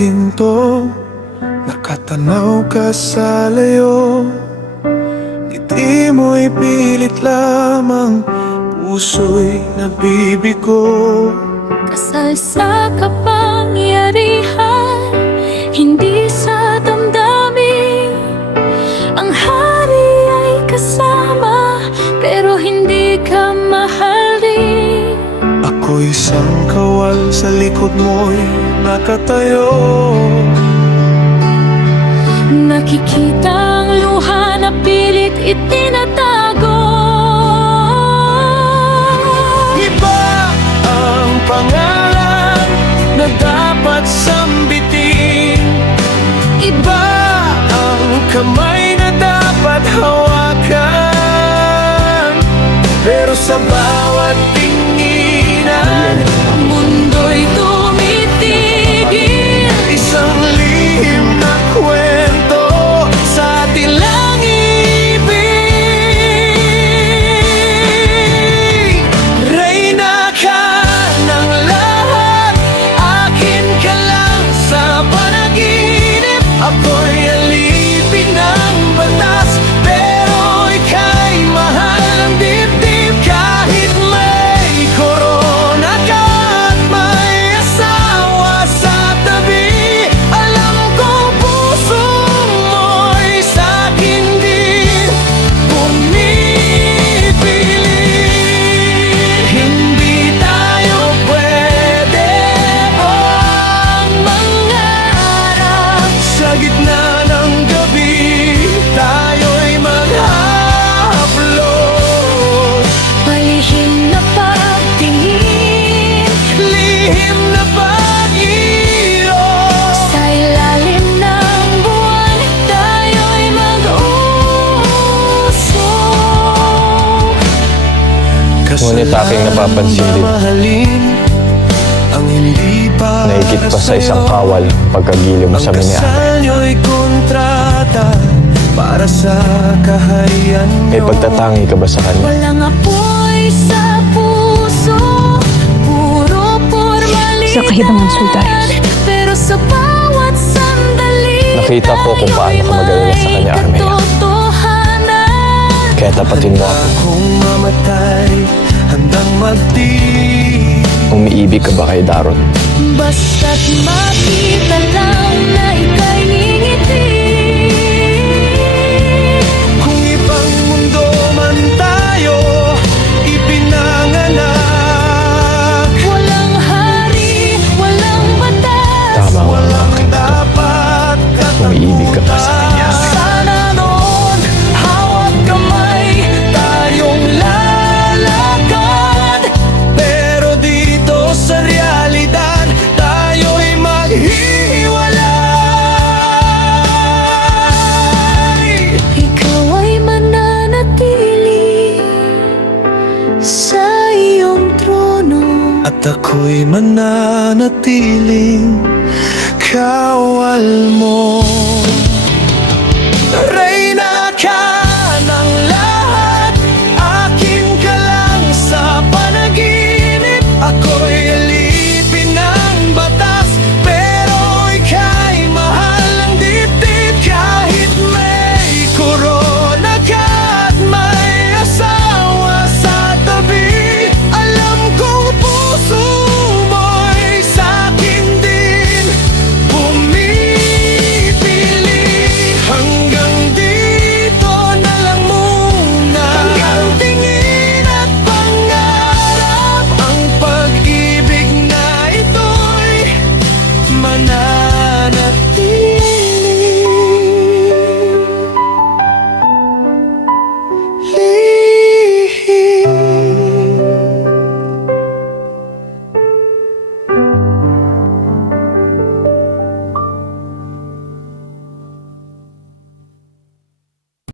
ginto, nakatanaw ka sa layo. Ngiti mo'y pilit lamang, puso'y nabibigo. Kasal sa kapangyarihan, hindi sa damdamin. Ang hari ay kasama, pero hindi ka mahal din. Ako'y isang kawal, sa likod mo'y nakatayo. Nakikita ang luha na pilit itinatago. Iba ang pangalan na dapat sambitin. Iba ang kamay na dapat hawakan. Pero sa bawat tinginan, Mundo'y tumitigil. isang lihim na kwento sa ating lang ibig. Reyna ka ng lahat, akin ka lang sa panaginip. Ako'y alipin ng batas, pero ika'y mahal ng dibdib. Kahit may korona ka at may asawa sa tabi, alam kong puso mo'y sa'kin din pumipilit. Hindi tayo pwede ang mangarap. Sa gitna ng gabi, tayo'y maghahaplos. Palihim na pagtingin, Lihim na pag-ilos. sa ilalim ng buwan, tayo'y mag-uusok. Ngunit aking napapansin din, Mahalin ang hindi pa na higit pa sa isang kawal pagkagili mo sa Ang minahal. kasal nyo'y kontrata para sa kaharian nyo. May pagtatangi ka ba sa kanya? Walang apoy sa puso, puro formalidad. Sa kahibangan, Sultaris. Pero sa bawat sandali, Nakita ko kung paano ka mag-alala sa kanya, Armea. katotohanan. Kaya tapatin mo ako. Kung mamatay, handang magdi. Umiibig ka ba kay Daron? Basta't makita lang na ika'y ngingiti. Kung ibang mundo man tayo ipinanganak, Walang hari, walang batas. Tama nga ang walang aking ito. dapat Umiibig ka ba sa kanya? Sana noon, hawak kamay, tayong lalakad. Pero dito sa realidad, tayo'y maghiwalay. Ikaw ay mananatili sa iyong trono. At ako'y mananatiling kawal mo.